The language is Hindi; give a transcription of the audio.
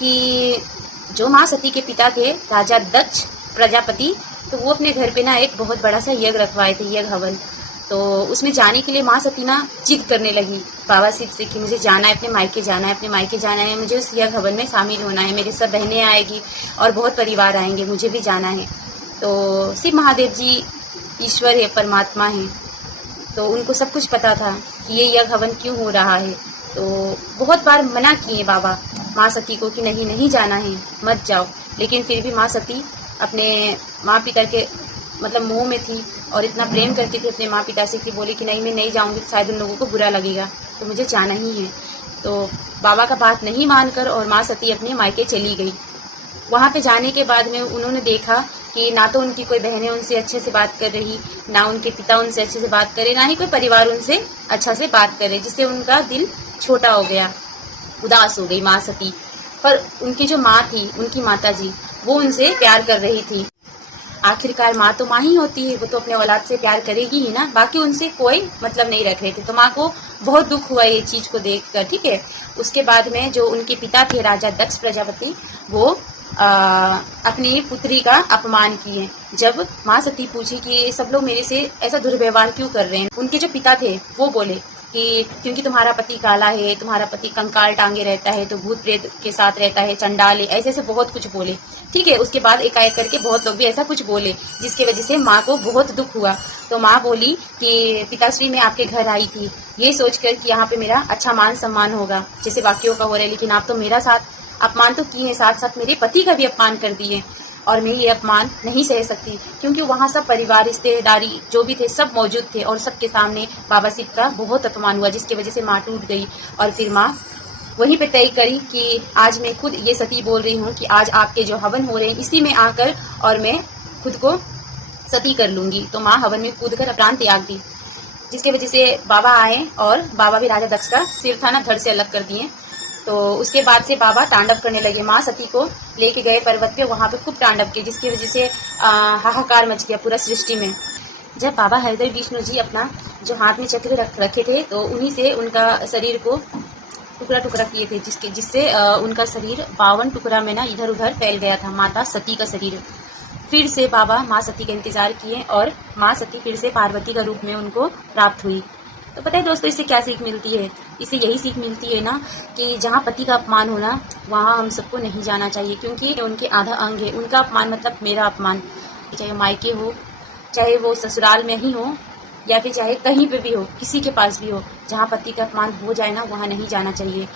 कि जो माँ सती के पिता थे राजा दक्ष प्रजापति, तो वो अपने घर पे ना एक बहुत बड़ा सा यज्ञ रखवाए थे, यज्ञ हवन। तो उसमें जाने के लिए माँ सती ना जिद करने लगी बाबा शिव से कि मुझे जाना है, अपने मायके जाना है, अपने मायके जाना है, मुझे उस यज्ञ हवन में शामिल होना है, मेरे सब बहनें आएगी और बहुत परिवार आएंगे, मुझे भी जाना है। तो शिव महादेव जी ईश्वर है, परमात्मा है, तो उनको सब कुछ पता था कि ये यज्ञ हवन क्यों हो रहा है। तो बहुत बार मना किए बाबा माँ सती को कि नहीं नहीं जाना है, मत जाओ, लेकिन फिर भी माँ सती अपने माँ पिता के मतलब मोह में थी और इतना प्रेम करती थी अपने माँ पिता से कि बोली कि नहीं मैं नहीं जाऊंगी, शायद उन लोगों को बुरा लगेगा, तो मुझे जाना ही है। तो बाबा का बात नहीं मानकर और माँ सती अपने मायके चली गई। वहाँ पे जाने के बाद में उन्होंने देखा कि ना तो उनकी कोई बहनें उनसे अच्छे से बात कर रही, ना उनके पिता उनसे अच्छे से बात करे, ना ही कोई परिवार उनसे अच्छा से बात करे, जिससे उनका दिल छोटा हो गया, उदास हो गई माँ सती। पर उनकी जो माँ थी, उनकी माता जी, वो उनसे प्यार कर रही थी। आखिरकार माँ तो माँ ही होती है, वो तो अपने औलाद से प्यार करेगी ही ना, बाकी उनसे कोई मतलब नहीं रख रहे थे। तो माँ को बहुत दुख हुआ ये चीज को देखकर, ठीक है। उसके बाद में जो उनके पिता थे राजा दक्ष प्रजापति, वो अपनी पुत्री का अपमान किए। जब माँ सती पूछी कि सब लोग मेरे से ऐसा दुर्व्यवहार क्यों कर रहे हैं, उनके जो पिता थे वो बोले कि क्योंकि तुम्हारा पति काला है, तुम्हारा पति कंकाल टांगे रहता है, तो भूत प्रेत के साथ रहता है, चंडाल है, ऐसे ऐसे बहुत कुछ बोले, ठीक है। उसके बाद एकाएक करके बहुत लोग भी ऐसा कुछ बोले, जिसकी वजह से माँ को बहुत दुख हुआ। तो माँ बोली कि पिताश्री मैं आपके घर आई थी ये सोचकर कि यहाँ पे मेरा अच्छा मान सम्मान होगा, जैसे बाकियों का हो रहा है, लेकिन आप तो मेरा साथ अपमान तो किए, साथ साथ मेरे पति का भी अपमान कर दिए, और मैं ये अपमान नहीं सह सकती। क्योंकि वहाँ सब परिवार रिश्तेदारी जो भी थे सब मौजूद थे और सबके सामने बाबा शिव का बहुत अपमान हुआ, जिसकी वजह से माँ टूट गई। और फिर माँ वहीं पे तय करी कि आज मैं खुद ये सती बोल रही हूँ कि आज आपके जो हवन हो रहे हैं इसी में आकर और मैं खुद को सती कर लूंगी। तो माँ हवन में कूद कर प्राण त्याग दी, जिसकी वजह से बाबा आए और बाबा भी राजा दक्ष का सिर था ना धड़ से अलग कर दिए। तो उसके बाद से बाबा तांडव करने लगे, माँ सती को लेके गए पर्वत पे, वहां पे खूब तांडव किए, जिसकी वजह से हाहाकार मच गया पूरा सृष्टि में। जब बाबा हृदय विष्णु जी अपना जो हाथ में चक्र रखे थे, तो उन्हीं से उनका शरीर को टुकड़ा टुकड़ा किए थे, जिससे उनका शरीर 52 टुकड़ा में ना इधर उधर फैल गया था, माता सती का शरीर। फिर से बाबा माँ सती का इंतजार किए और माँ सती फिर से पार्वती का रूप में उनको प्राप्त हुई। तो पता है दोस्तों इससे क्या सीख मिलती है? इससे यही सीख मिलती है ना कि जहाँ पति का अपमान होना वहाँ हम सबको नहीं जाना चाहिए, क्योंकि उनके आधा अंग है। उनका अपमान मतलब मेरा अपमान, चाहे मायके हो, चाहे वो ससुराल में ही हो, या फिर चाहे कहीं पे भी हो, किसी के पास भी हो, जहाँ पति का अपमान हो जाए ना वहाँ नहीं जाना चाहिए।